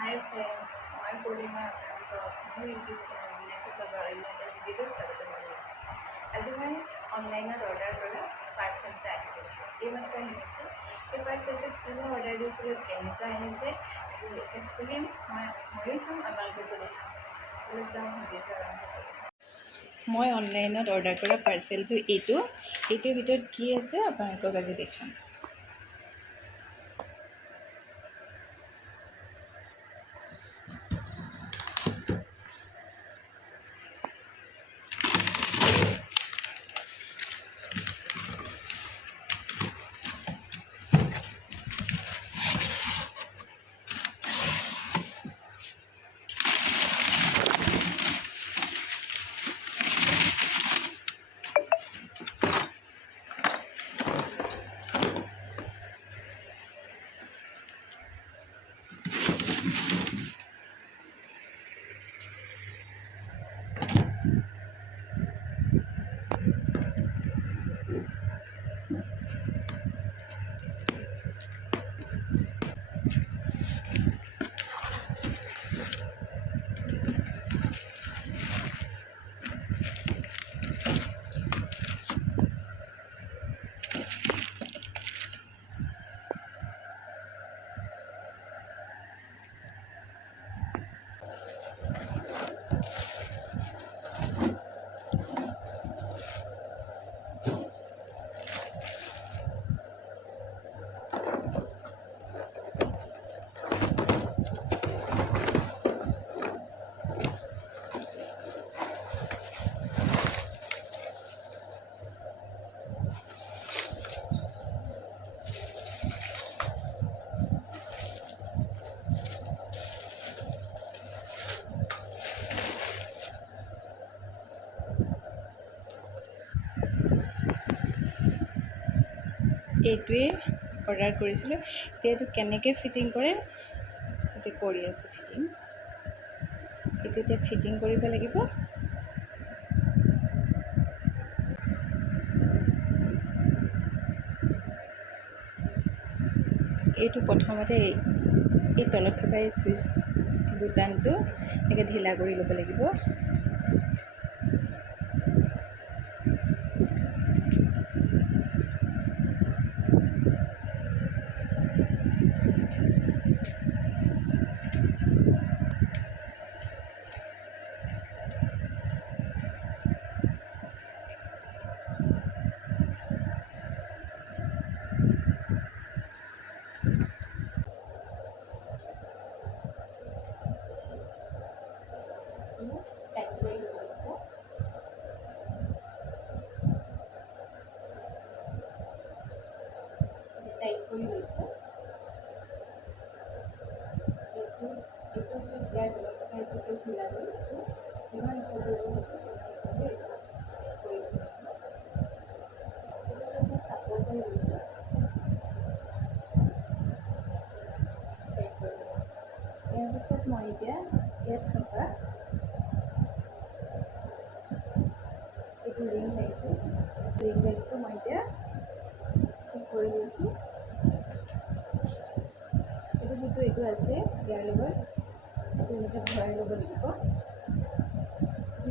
হাই friends, মই পূৰ্ণিমা আপোনালোকক মোৰ ইউটিউব চেনেল জিনাকী ব্লগৰ অন্য এটা ভিডিঅ'লৈ স্বাগতম জনাইছোঁ। আজি মই অনলাইনত অৰ্ডাৰ কৰা পাৰ্চেল এটা আহি গৈছে, এইমাত্ৰ আহিছে। সেই পাৰ্চেলটোত কিবা অৰ্ডাৰ দিছিলোঁ, কেনেকুৱা আহিছে আৰু এতিয়া খুলিম, ময়ো চাম, আপোনালোককো দেখাম। অলপ যাওঁ ভিডিঅ'টো আৰম্ভ কৰিম। মই অনলাইনত অৰ্ডাৰ কৰা পাৰ্চেলটো এইটোৰ ভিতৰত কি আছে আপোনালোকক আজি দেখাম। এইটোৱে অৰ্ডাৰ কৰিছিলোঁ। এতিয়া এইটো কেনেকৈ ফিটিং কৰে এতিয়া কৰি আছোঁ ফিটিং। এইটো এতিয়া ফিটিং কৰিব লাগিব। এইটো প্ৰথমতে এই তলত থকা এই চুইচ বুটামটো এনেকৈ ঢিলা কৰি ল'ব লাগিব। টাইট কৰি লৈছোঁ। এইটো চুইচ ইয়াৰ তলত থকা এইটো চুইচ ঢিলা কৰি এইটো যিমান ওপৰ কৰিব খুজিছোঁ সিমান কৰি চাপৰ্ট কৰি লৈছোঁ। ইয়াৰ পিছত মই এতিয়া ইয়াত থকা এইটো ৰিং লাইটটো মই এতিয়া ঠিক কৰি লৈছোঁ। এইটো আছে ইয়াৰ লগত এইটো এনেকৈ ভৰাই ল'ব লাগিব।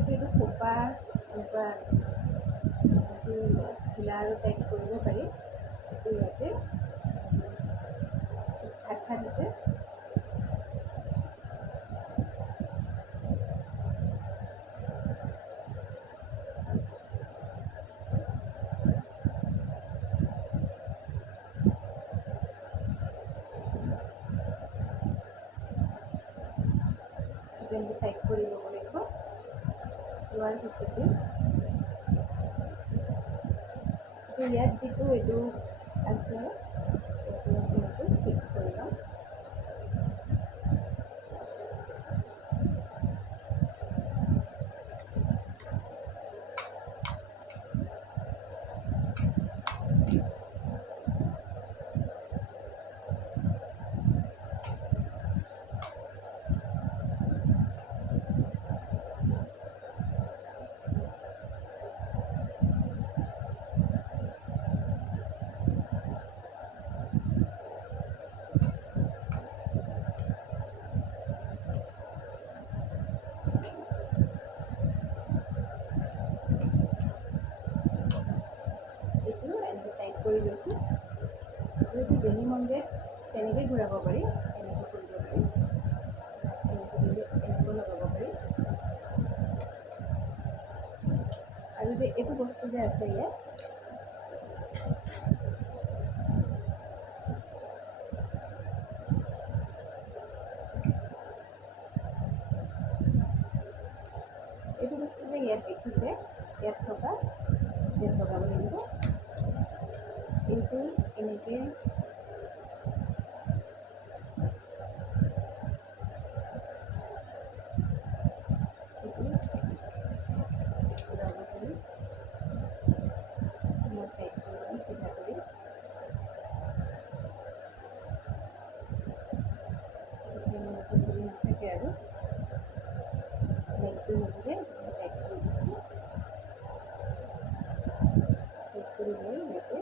এইটো খোপা এনেকুৱা এইটো ঢিলা আৰু টাইট কৰিব পাৰি। এইটো ইয়াতে খাট আছে। এনেকৈ টাইট কৰি ল'ব লাগিব। লোৱাৰ পিছতে ইয়াত যিটো এইটো আছে এইটো ফিক্স কৰি লওঁ। কৰি লৈছোঁ। আৰু এইটো যেনি মন যায় তেনেকৈ ঘূৰাব পাৰি, এনেকৈ কৰিব পাৰি, এনেকৈ লগাব পাৰি। আৰু যে এইটো বস্তু যে আছে ইয়াত, এইটো বস্তু যে ইয়াত দেখিছে, ইয়াত থকা, ইয়াত লগাব লাগিব। এইটো এনেকৈ ঘূৰাব পাৰি। মই টাইট কৰি ল'ম চিধা কৰি। নাথাকে আৰু লাইটটো নহ'লে টাইট কৰি দিছোঁ। টাইট কৰি লৈ ইয়াতে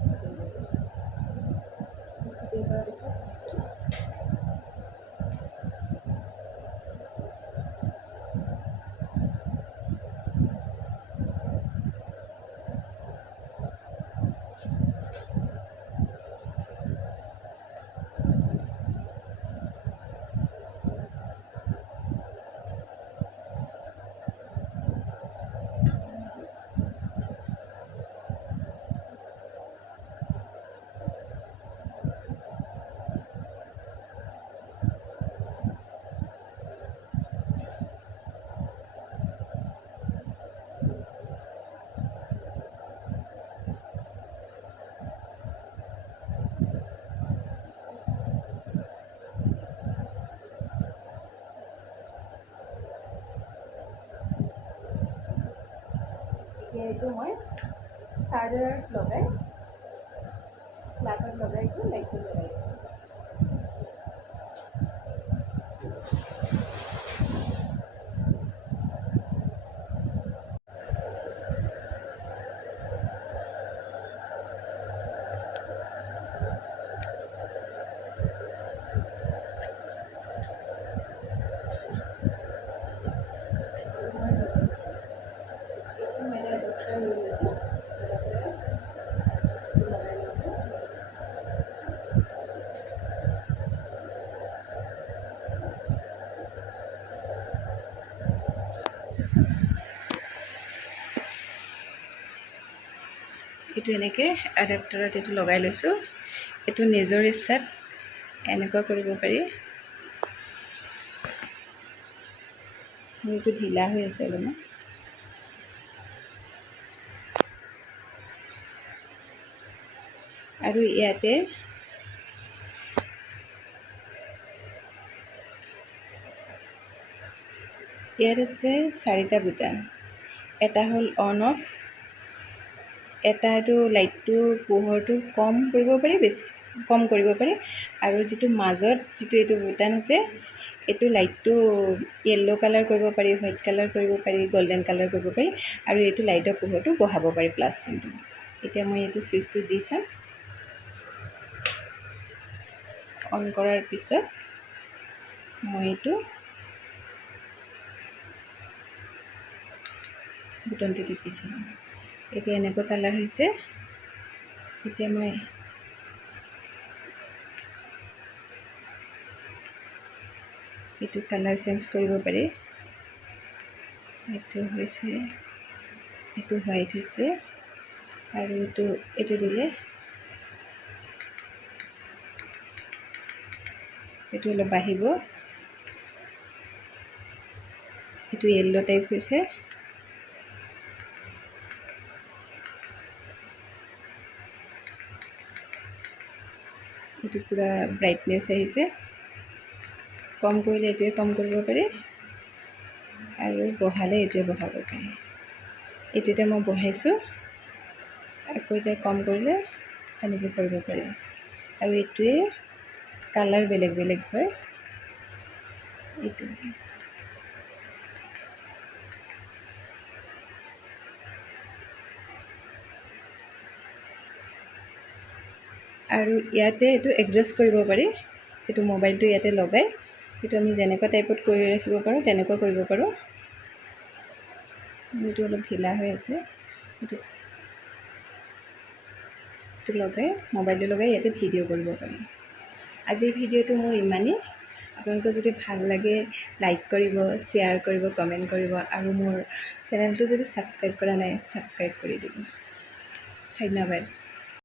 ফিটিং কৰি দিছোঁ। ফিটিং কৰাৰ পিছত এতিয়া এইটো মই চাৰ্জাৰত লগাই, প্লাগত লগাই এইটো লাইটটো জ্বলাই দিম। মই এটা এডাপ্টাৰ লৈ লৈছোঁ, লগাই লৈছোঁ। এইটো এনেকৈ এডাপ্টাৰত এইটো লগাই লৈছোঁ। এইটো নিজৰ ইচ্ছাত এনেকুৱা কৰিব পাৰি। মোৰ এইটো ঢিলা হৈ আছে অলপমান। আৰু ইয়াতে ইয়াত আছে 4টা বুটাম। এটা হ'ল অন অফ, এটা এইটো লাইটটো পোহৰটো কম কৰিব পাৰি, বেছি কম কৰিব পাৰি। আৰু যিটো মাজত যিটো এইটো বুটাম আছে, এইটো লাইটটো য়েল্ল' কালাৰ কৰিব পাৰি, হোৱাইট কালাৰ কৰিব পাৰি, গল্ডেন কালাৰ কৰিব পাৰি। আৰু এইটো লাইটৰ পোহৰটো বঢ়াব পাৰি, প্লাছ চিনটো। এতিয়া মই এইটো চুইচটো দি চাম। অন কৰাৰ পিছত মই এইটো বুটামটো টিপিছিলোঁ। এতিয়া এনেকুৱা কালাৰ হৈছে। এতিয়া মই এইটো কালাৰ চেঞ্জ কৰিব পাৰি। এইটো হৈছে, এইটো হোৱাইট হৈছে, আৰু এইটো দিলে এইটো অলপ বাঢ়িব। এইটো য়েল্ল' টাইপ হৈছে। এইটো পূৰা ব্ৰাইটনেছ আহিছে। কম কৰিলে এইটোৱে কম কৰিব পাৰি, আৰু বঢ়ালে এইটোৱে বঢ়াব পাৰি। এইটো এতিয়া মই বঢ়াইছোঁ, আকৌ এতিয়া কম কৰিলে এনেকৈ কৰিব পাৰি। আৰু এইটোৱে কালাৰ বেলেগ বেলেগ হয়। এইটো আৰু ইয়াতে এইটো এডজাষ্ট কৰিব পাৰি। এইটো মোবাইলটো ইয়াতে লগাই এইটো আমি যেনেকুৱা টাইপত কৰি ৰাখিব পাৰোঁ তেনেকুৱা কৰিব পাৰোঁ। এইটো অলপ ঢিলা হৈ আছে, এইটো লগাই মোবাইলটো লগাই ইয়াতে ভিডিঅ' কৰিব পাৰি। আজিৰ ভিডিঅ'টো মোৰ ইমানেই। আপোনালোকৰ যদি ভাল লাগে লাইক কৰিব, শ্বেয়াৰ কৰিব, কমেণ্ট কৰিব আৰু মোৰ চেনেলটো যদি ছাবস্ক্ৰাইব কৰা নাই ছাবস্ক্ৰাইব কৰি দিব। ধন্যবাদ।